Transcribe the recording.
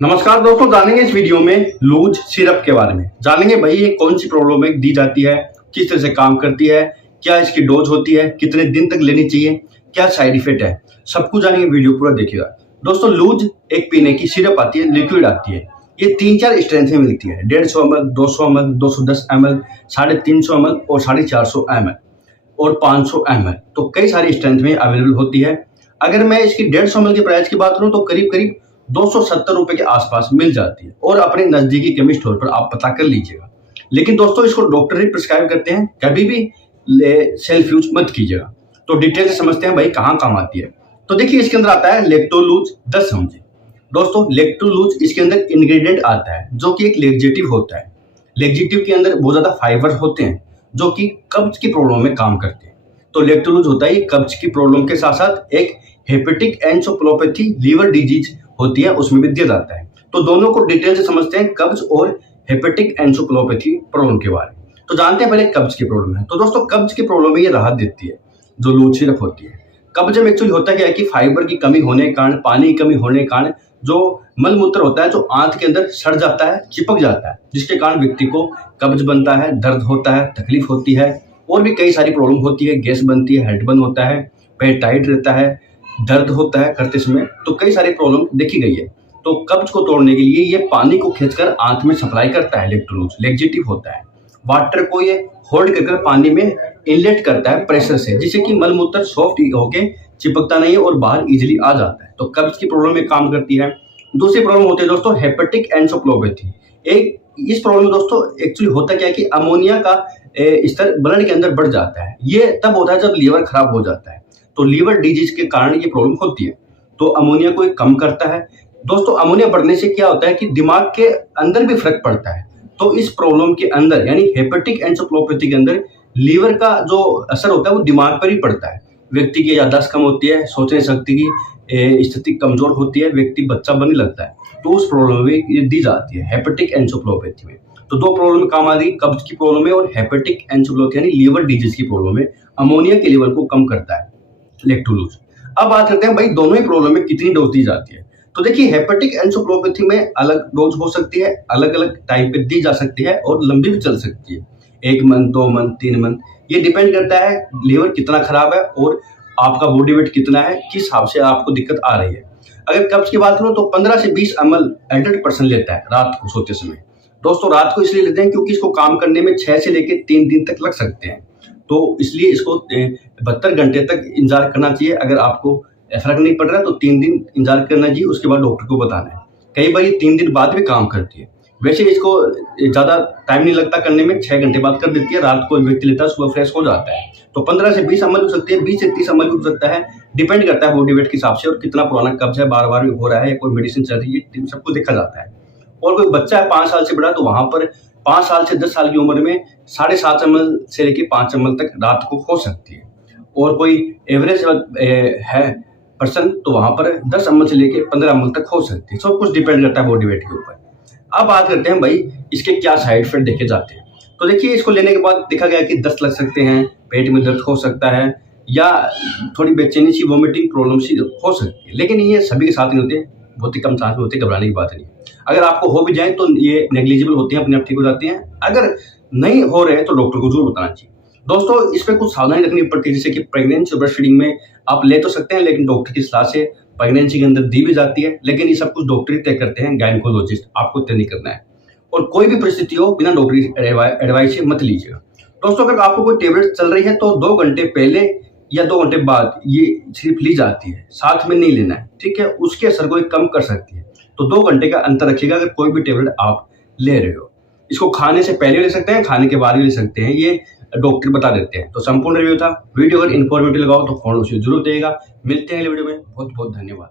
नमस्कार दोस्तों, जानेंगे इस वीडियो में लूज सिरप के बारे में। जानेंगे भाई ये कौन सी प्रॉब्लम में दी जाती है, किस तरह से काम करती है, क्या इसकी डोज होती है, कितने दिन तक लेनी चाहिए, क्या साइड इफेक्ट है, सब कुछ जानेंगे। वीडियो पूरा देखिएगा। दोस्तों लूज एक पीने की सिरप आती है, लिक्विड आती है। ये 3-4 स्ट्रेंथ में मिलती है, 150 ml, 200 ml, 210 ml, 350 ml और 450 ml और 500 ml। तो कई सारी स्ट्रेंथ में अवेलेबल होती है। अगर मैं इसकी 150 ml की प्राइस की बात करूं तो करीब करीब 270 रुपए के आसपास मिल जाती है और अपने नजदीकी केमिस्ट स्टोर पर आप पता कर लीजिएगा। लेकिन दोस्तों इसको डॉक्टर ही प्रिस्क्राइब करते हैं, कभी भी सेल्फ यूज मत कीजिएगा। तो डिटेल से समझते हैं भाई कहाँ काम आती है। तो देखिए इसके अंदर आता है लेक्टोलूज 10 mg। दोस्तों लेक्टोलूज इसके अंदर इंग्रेडिएंट आता है जो कि एक लेक्जेटिव होता है। लेक्जेटिव के अंदर बहुत ज्यादा फाइबर होते हैं जो कि कब्ज की प्रॉब्लम में काम करते हैं। तो लेक्टोलूज होता है कब्ज की प्रॉब्लम के साथ साथ एक हेपेटिक एंसोप्लोपैथी लीवर डिजीज होती है, उसमें भी दिया जाता है। तो दोनों को डिटेल से समझते हैं, कब्ज और हेपेटिक एंसोप्लोपैथी प्रॉब्लम के बारे में। तो जानते हैं पहले कब्ज की प्रॉब्लम है। तो दोस्तों कब्ज की प्रॉब्लम में ये राहत देती है जो लूज सिरप होती है। कब्ज में एक्चुअली होता क्या है कि फाइबर की कमी होने के कारण, पानी की कमी होने के कारण जो मल मूत्र होता है जो आंत के अंदर सड़ जाता है, चिपक जाता है, जिसके कारण व्यक्ति को कब्ज बनता है, दर्द होता है, तकलीफ होती है और भी कई सारी प्रॉब्लम होती है। गैस बनती है, हेडबर्न होता है, पेट टाइट रहता है, दर्द होता है करते समय। तो कई सारी प्रॉब्लम देखी गई है। तो कब्ज को तोड़ने के लिए ये पानी को खींचकर आंत में सप्लाई करता है। लेक्टोलूज लेक्जेटिव होता है, वाटर को ये होल्ड कर पानी में इनलेट करता है प्रेशर से, जिससे कि मल मूत्र सॉफ्ट होके चिपकता नहीं है और बाहर इजिली आ जाता है। तो कब्ज की प्रॉब्लम में काम करती है। दूसरी प्रॉब्लम होती है दोस्तों हेपेटिक एंसोप्लोपैथी। एक इस प्रॉब्लम में दोस्तों एक्चुअली होता क्या है कि अमोनिया का स्तर ब्लड के अंदर बढ़ जाता है। ये तब होता है जब लीवर खराब हो जाता है। तो लीवर डिजीज के कारण ये प्रॉब्लम होती है। तो अमोनिया को कम करता है। दोस्तों अमोनिया बढ़ने से क्या होता है कि दिमाग के अंदर भी फर्क पड़ता है। तो इस प्रॉब्लम के अंदर यानी हेपेटिक एंसोप्लोपैथी के अंदर लीवर का जो असर होता है वो दिमाग पर ही पड़ता है। व्यक्ति की याददाश्त कम होती है, सोचने शक्ति की स्थिति कमजोर होती है, व्यक्ति बच्चा बनने लगता है। तो उस प्रॉब्लम में ये दी जाती है हेपेटिक एंसोप्लोपैथी में। तो दो प्रॉब्लम में काम आ रही है, कब्ज की प्रॉब्लम में और हेपेटिक एंसोप्लोपैथी यानी लीवर डिजीज की प्रॉब्लम में अमोनिया के लेवल को कम करता है लेक्टोलूज। अब बात करते हैं भाई दोनों ही प्रॉब्लम में कितनी डोज दी जाती है। तो देखिए हेपेटिक एंसोप्लोपैथी में अलग डोज हो सकती है, अलग अलग टाइम पे दी जा सकती है और लंबी भी चल सकती है, 1 मंथ, 2 मंथ, 3 मंथ। ये डिपेंड करता है लीवर कितना खराब है और आपका बॉडी वेट कितना है, किस हिसाब से आपको दिक्कत आ रही है। अगर कब्ज की बात करूं तो 15 से 20 ml एडल्ट पर्सन लेता है रात को सोते समय। दोस्तों रात को इसलिए लेते हैं क्योंकि इसको काम करने में 6 से लेकर 3 दिन तक लग सकते हैं। तो इसलिए इसको 72 घंटे तक इंतजार करना चाहिए। अगर आपको फर्क नहीं पड़ रहा है तो 3 दिन इंतजार करना चाहिए, उसके बाद डॉक्टर को बताना है। कई बार ये 3 दिन बाद भी काम करती है। वैसे इसको ज्यादा टाइम नहीं लगता करने में, 6 घंटे बाद कर देती है। रात को व्यक्ति लेता है, सुबह फ्रेश हो जाता है। तो 15 से 20 ml हो सकती है, 20 से 30 ml हो सकता है, डिपेंड करता है बॉडी वेट के हिसाब से और कितना पुराना कब्ज है, बार बार हो रहा है या कोई मेडिसिन चल रही है, सब कुछ देखा जाता है। और कोई बच्चा है 5 साल से बड़ा तो वहां पर 5 साल से 10 साल की उम्र में 7.5 ml से लेकर 5 ml तक रात को हो सकती है। और कोई एवरेज है पर्सन तो वहां पर 10 ml से लेकर 15 ml तक हो सकती है। सब कुछ डिपेंड करता है बॉडी वेट के ऊपर। अब बात करते हैं भाई इसके क्या साइड इफेक्ट देखे जाते हैं। तो देखिए इसको लेने के बाद देखा गया कि दस्त लग सकते हैं, पेट में दर्द हो सकता है या थोड़ी बेचैनी सी, वोमिटिंग प्रॉब्लम सी हो सकती है। लेकिन ये सभी के साथ नहीं होते, बहुत ही कम चांस में होते, घबराने की बात नहीं। अगर आपको हो भी जाए तो ये नेग्लिजिबल होते हैं, अपने आप ठीक हो जाती हैं। अगर नहीं हो रहे तो डॉक्टर को जरूर बताना चाहिए। दोस्तों इस पर कुछ सावधानी रखनी पड़ती है, जैसे कि प्रेगनेंसी और ब्रेस्ट फीडिंग में आप ले तो सकते हैं लेकिन डॉक्टर की सलाह से प्रेगनेंसी के अंदर दी भी जाती है। लेकिन ये सब कुछ डॉक्टर ही तय करते हैं, गायनेकोलॉजिस्ट, आपको तय नहीं करना है। और कोई भी परिस्थिति हो बिना डॉक्टरी एडवाइस से मत लीजिएगा। दोस्तों अगर आपको कोई टेबलेट चल रही है तो 2 घंटे पहले या 2 घंटे बाद ये सिर्फ ली जाती है, साथ में नहीं लेना है, ठीक है। उसके असर को कम कर सकती है। तो 2 घंटे का अंतर रखिएगा अगर कोई भी टेबलेट आप ले रहे हो। इसको खाने से पहले ले सकते हैं, खाने के बाद भी ले सकते हैं, ये डॉक्टर बता देते हैं। तो संपूर्ण रिव्यू था। वीडियो अगर इन्फॉर्मेटिव लगा हो तो फॉलो जरूर देगा। मिलते हैं अगले वीडियो में। बहुत बहुत धन्यवाद।